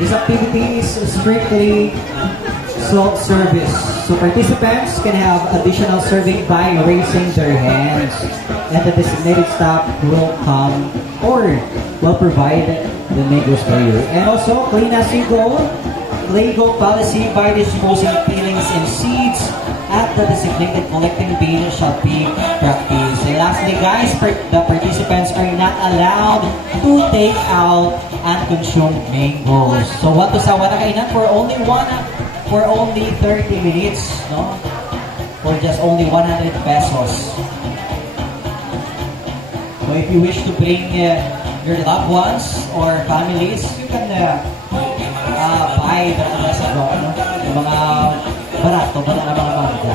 This activity is strictly self-service. So participants can have additional serving by raising their hands. And the designated staff will come or will provide the mangoes for you. And also, clean as you go. Legal policy by disposing peelings and seeds at the designated collecting bin shall be practiced. And lastly, guys, the participants are not allowed to take out and consume mangoes. So, what to sa wala kainan for only 30 minutes, no? For just only 100 pesos. So, if you wish to bring your loved ones or families, you can buy the rest of yung mga barato, mga mangga.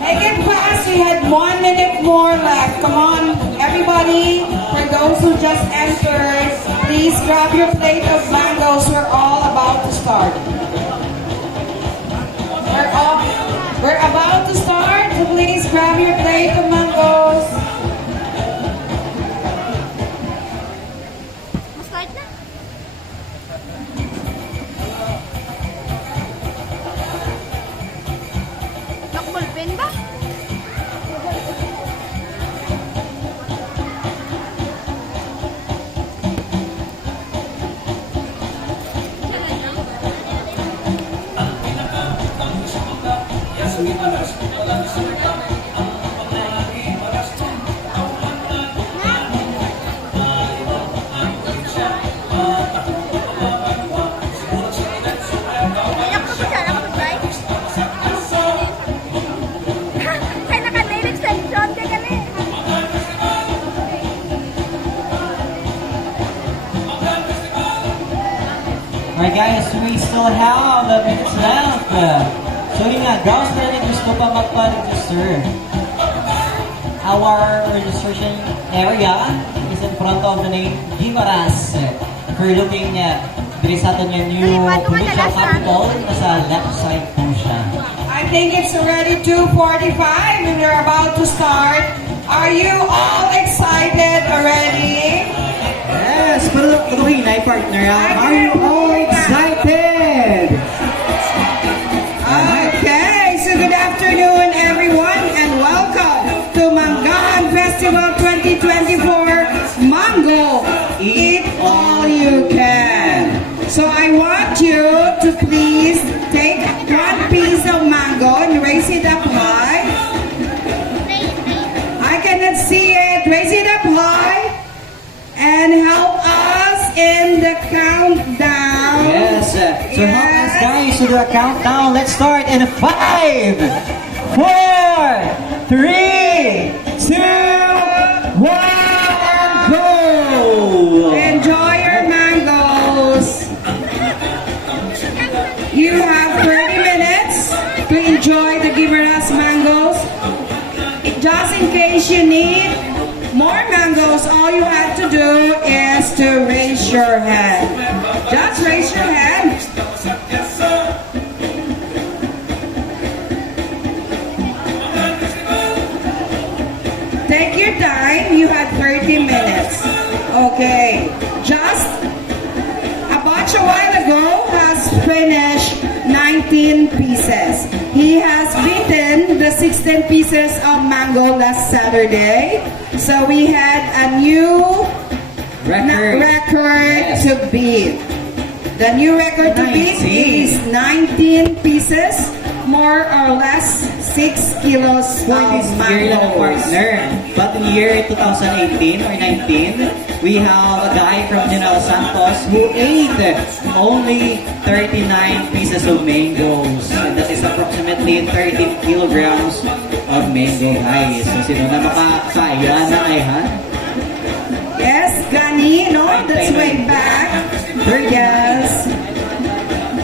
Make it fast. We had 1 minute more left. Come on, everybody. For those who just entered, please grab your plate of mangoes. We're all about to start. We're about to start. So please grab your plate of mangoes. Start na. Nakballpen ba? Ayak ko ba siya? Ako ba try? Ay, naka-nail extension. Teka na. Alright guys, we still have minutes left. So yun nga, girls na rin gusto pa magpa-register. Our registration area is in front of the name Gimaras. If you're looking diri sa atin yung new provincial capital, nasa left side po siya. I think it's already 2:45 and we're about to start. Are you all excited already? Yes, pero hinay partner. Are you all excited? Okay, so good afternoon everyone and welcome to Mangaan Festival 2024 Mango Eat All You Can. So I want you to please take one piece of mango and raise it up high. I cannot see it. Raise it up high and help us in the countdown. Yes. So help us guys to do a countdown. Let's start in 5, 4, 3, 2, 1, and go! Enjoy your mangoes. You have 30 minutes to enjoy the Gimeras mangoes. Just in case you need more mangoes, all you have to do is to raise your hand. Just raise your hand. Take your time. You have 30 minutes. Okay. Just a batch a while ago has finished 19 pieces. He has beaten the 16 pieces of mango last Saturday. So we had a new record Yes. to beat. The new record to beat 19. is 19 pieces, more or less 6 kilos For of this year lang mangoes. partner. But in the year 2018 or 19, we have a guy from General Santos who ate only 39 pieces of mangoes. And that is approximately 30 kilograms of mango, guys. So sino na makakaya na ay ha? Yes, Gani, no? That's way back. Yes.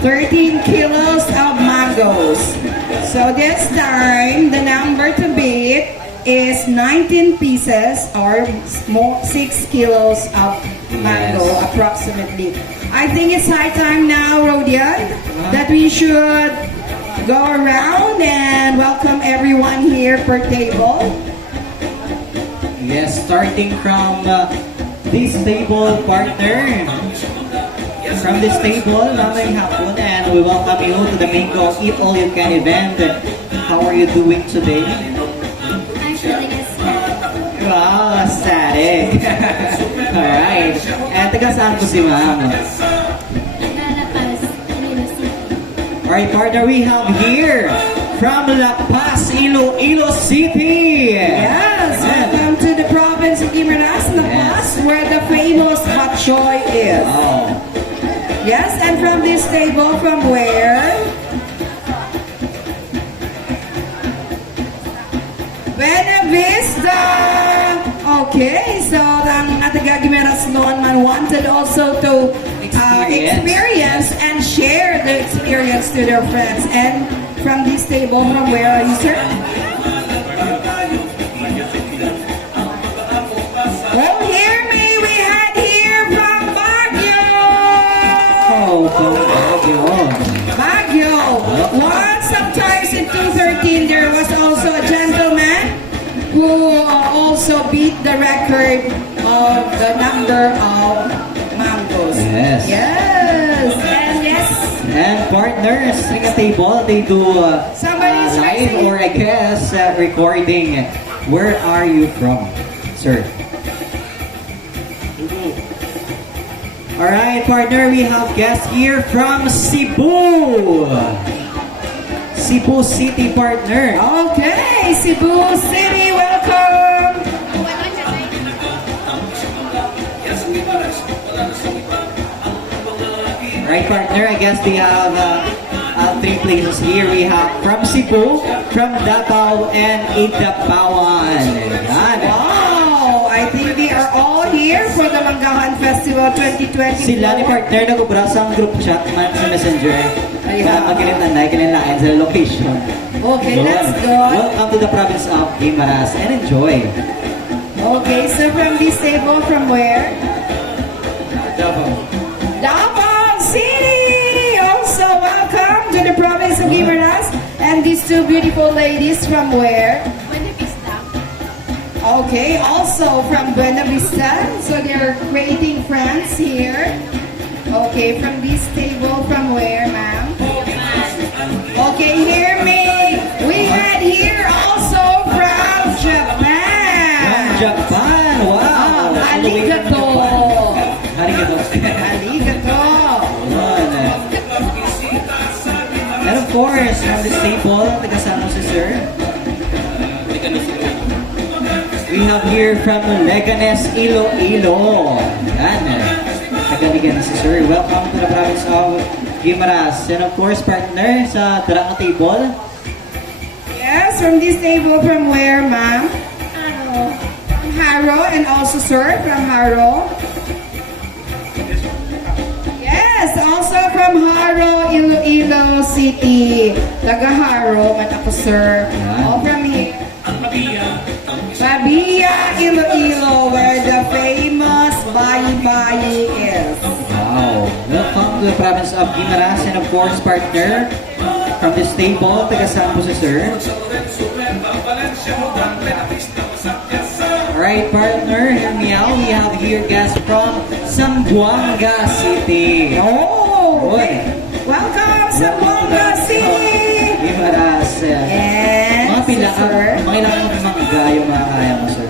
13 kilos of mangoes. So this time, the number to beat is 19 pieces or 6 kilos of mango, Yes. approximately. I think it's high time now, Rodian, that we should go around and welcome everyone here per table. Yes, starting from this table, partner. From this table, mamayang hapon, and we welcome you to the Mango Eat All You Can event. How are you doing today? I'm feeling ecstatic. Wow, static. Alright. And taga saan po si ma'am? Naglalabas, Iloilo City. Alright, partner, we have here from La Paz, Iloilo City. Yes, And- welcome to the province of Guimaras, La Paz, where the famous Bok Choy is. Wow. Yes, and from this table, from where? Buena Vista! Okay, so ang taga-Guimaras noon man wanted also to experience and share the experience to their friends. And from this table, from where are you, sir? Oh, hear me! We had here from Baguio! Oh, Baguio. Baguio! Once, sometimes in 2013, there was also a gentleman who also beat the record of the number of mangoes. Yes. Yes! And yes, And partners, in a table, they do Somebody's live raising- or I guess recording. Where are you from, sir? Alright, partner, we have guests here from Cebu. Cebu City, partner. okay, Cebu City, welcome! Alright, partner, I guess we have three places here. We have from Cebu, from Davao, and Idapawan. Yan. Wow! I think they are all here for the Manggahan Festival 2024. Sila ni partner nag-ubra sa group chat man sa messenger. Ayun. Magkilintanay, kinilain sa location. Okay, Yun. let's go. Welcome to the province of Guimaras and enjoy. Okay, so from this table, from where? Davao City! Also, welcome to the province of Guimaras. And these two beautiful ladies from where? Buena Vista. Okay, also from Buena Vista. So they're creating friends here. Okay, from this table, from where, ma'am? Okay, hear me. We had here also from Japan. Japan! Wow! Arigato. Arigato. Arigato. Yun. And of course, from this table, taga-sama si sir. We have here from Leganes, Iloilo. Yan. Tagaligan si sir. Welcome to the province of Guimaras. And of course, partner sa Darang Table. Yes, from this table, from where, ma'am? Ano? From Haro, and also sir, from Haro. Yes, also from Haro, Iloilo City. Taga Haro, man ako, sir. Yan. All from here. Pabia, Iloilo, where the famous Bayi-Bayi is. Wow. Welcome to the province of Guimaras. And of course, partner from this table, taga-saan po si sir? Alright, partner, hear me out. We have here guests from Zamboanga City. Oh, Good. welcome sa Zamboanga City. Guimaras. Yes, Mga pila ka, sir. mga ilang mangga yung mga kaya mo, sir.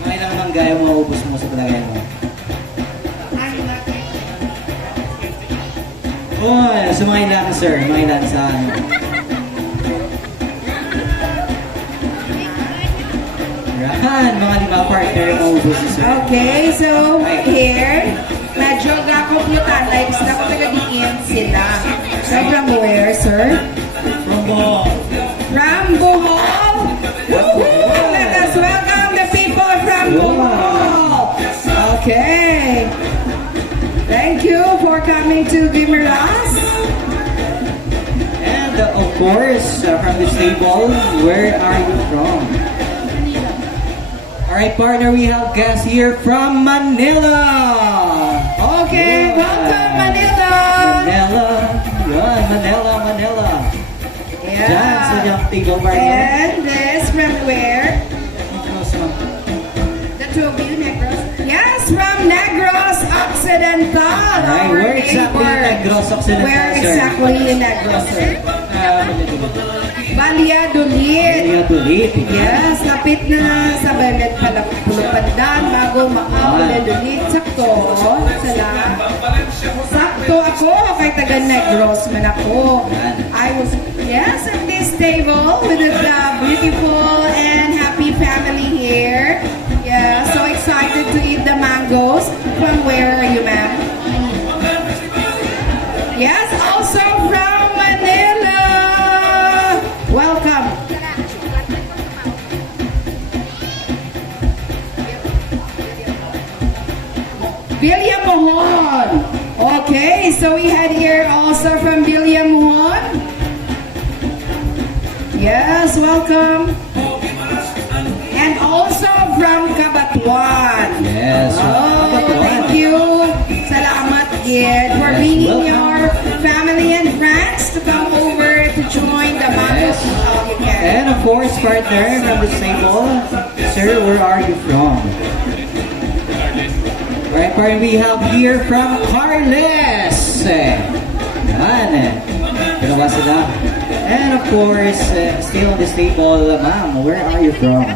Mga ilang mangga yung maubos mo sa palagay mo. Oh, sa mga ilan, sir. Mga ilan sa ano. Yan, mga lima partner yung maubos si sir. Okay, so here, medyo gakomplutan, like sila ko taga-diin sila. So from where, sir? Promo. From Bohol! Woohoo! Let us welcome the people from Bohol! Okay. Thank you for coming to Guimaras. And of course, from this table, where are you from? Alright, partner, we have guests here from Manila. Okay, welcome Manila! Manila. Yan, Manila. Yeah. Dyan sa yung table partner. And this from where? The two of you, Negros? Yes, from Negros Occidental. Alright, our where exactly neighbor. in Negros Occidental, Where sir? exactly in Negros, sir? Valladolid. Kaya tulit. Yes, kapit na sa Bemet Pulupandan bago Valladolid. Sakto. Sala. Sakto ako kay taga Negros man ako. I was, yes, at this table with the beautiful and happy family here. Yeah, so excited to eat the mangoes. From where are you, ma'am? Yes, also from Manila. Welcome. William Mohon. Okay, so we had here also from William Mohon. Yes, welcome. And also from Cabatuan. Yes. Oh, thank you. Salamat, Gid, for Yes, bringing welcome. your family and friends to come over to join the Mango Yes. weekend. And of course, partner from the table. Sir, where are you from? Alright, partner, we have here from Carles. Yan. Dalawa sila. And of course, still on this table, ma'am, where are you from?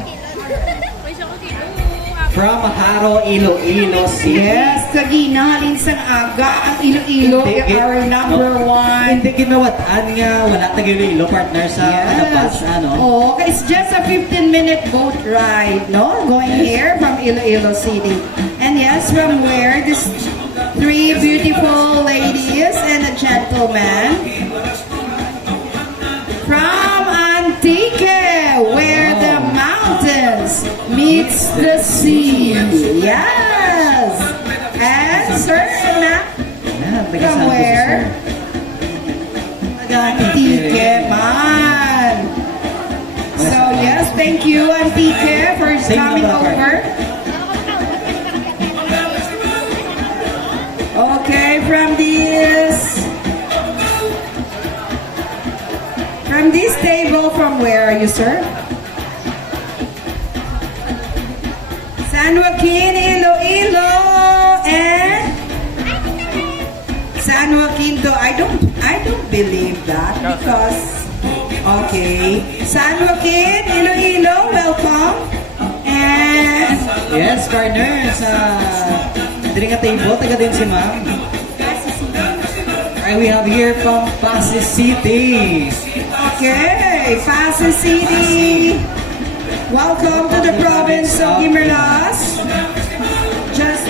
From Haro, Iloilo City. Yes, kaginalin sa aga ang Iloilo Hindi, are number one. Hindi ginawatan nga, wala tag Iloilo partner sa Anapas, ano? Oh, it's just a 15-minute boat ride, no? Going Yes. here from Iloilo City. And yes, from where? This three beautiful ladies and a gentleman. From Antique, where the mountains meets the sea. Yes. And sir, na, Yan, from taga-Santos, where? sir. Antique man. So yes, thank you Antique for Same coming number. over. Okay, from this table, from where are you, sir? San Joaquin, Iloilo, and San Joaquin. Though I don't believe that because okay, San Joaquin, Iloilo, welcome, and Yes, partner, sa diri nga table, taga din si ma'am. Alright, we have here from Pasig City. okay, Pasig City. Welcome to the province of Guimaras. Just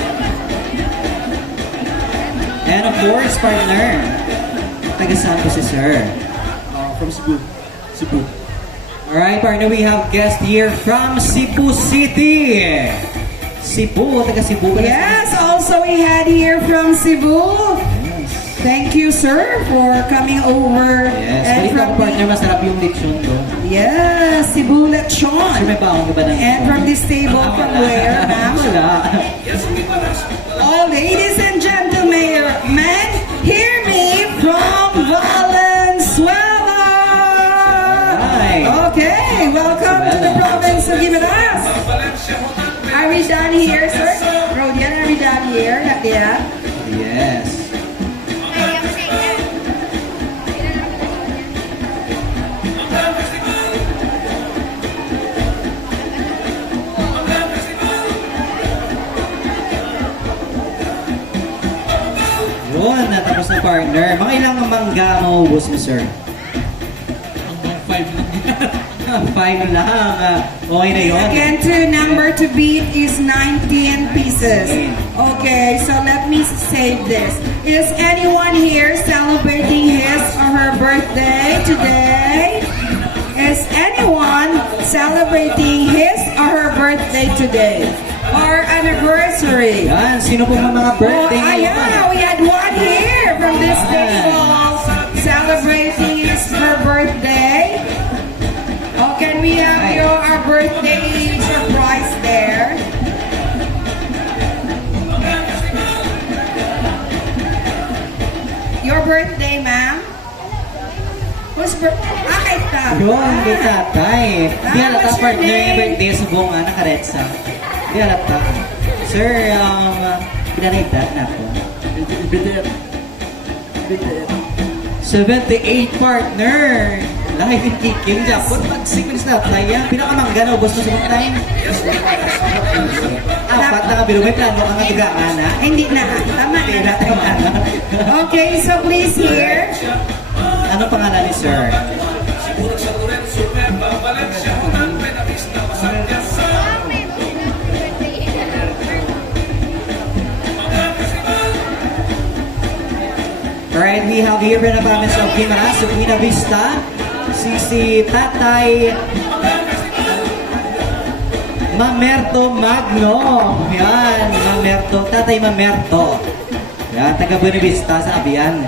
And of course, partner, taga Santos si sir. From Cebu. Cebu. Alright, partner, we have guest here from Cebu City. Cebu, taga Cebu. yes, also we had here from Cebu. Thank you, sir, for coming over. Yes, And balik from ako partner, masarap yung lechon ko. yes, Cebu Sir, Lechon. may baon ka ba ng... And from this table, from where, ma'am? Wala. Oh, ladies and gentlemen, men, hear me from Valenzuela. Hi. Okay, welcome to the province of Guimaras. Are we done here, sir? Rodian, are we done here? Yeah. Yes. Yun, natapos na partner. Mga ilang mangga mo, boss mo, sir? Hanggang 5 lang yan. 5 lang. Okay na yun. Again, number to beat is 19 pieces. Okay, so let me say this. Is anyone here celebrating his or her birthday today? Is anyone celebrating his or her birthday today? Or anniversary? Yan, sino po mga birthday Oh, ngayon? yeah, we had one here from this table celebrating his her birthday. Oh, can we have our birthday surprise there? Your birthday, ma'am? Whose birthday? Okay, Yun, kay tatay. Di halata what's your partner yung name? birthday sa buong nakaretsa. Di halata. Sir, pinanaigdat na ako. Bitter. Bitter. 78 partner. Lahat yung kikin dyan. Kung mag-sequence na tayo, pinakamangga na ubos na sa time. Apat na kabilo. May plano ka nga tigaan na. Hindi na. Tama na. Tama na. Okay, so please here. Ano pangalan ni sir? Alright, we have here in the province of Guimaras, sa Buena Vista, si Tatay Mamerto Magno. Yan, Mamerto, Tatay Mamerto. Yan, taga Buena Vista sa Abian.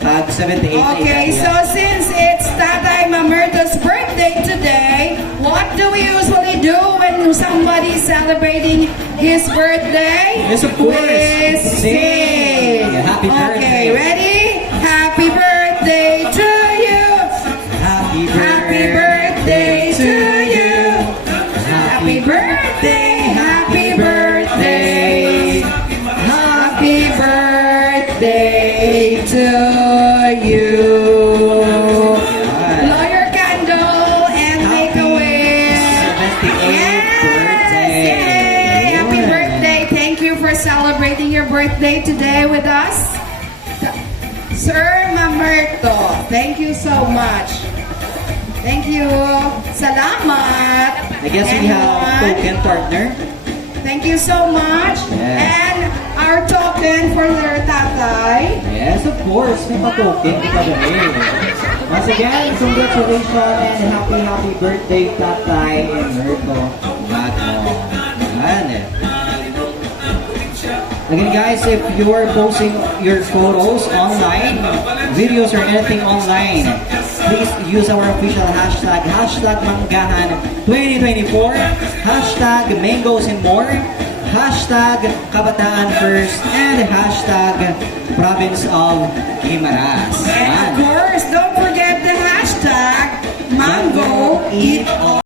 Tag 78. Okay, so since it's Tatay Mamerto's birthday today, what do we usually do when somebody's celebrating his birthday? Yes, of course. We sing. Happy birthday. Okay, ready? Happy birthday to you. Happy Happy birthday to you. Happy birthday, happy birthday. Happy birthday to you. Blow your candle and make a wish. 78th birthday. Yay! Happy Yun. birthday. Thank you for celebrating your birthday today with us. Sir Mamerto, thank you so much. Thank you. Salamat. I guess we have Anyone? token partner. Thank you so much. Yes. And our token for their tatay. Yes, of course. May patoken. Di pa ganun. Once again, congratulations and happy birthday, Tatay Emerto Magno. Yan eh. Again guys, if you are posting your photos online, videos or anything online, please use our official hashtag, hashtag Manggahan 2024, hashtag Mangoes and More, hashtag Kabataan First, and hashtag Province of Guimaras. And of Yan. course, don't forget the hashtag Mango Eat All.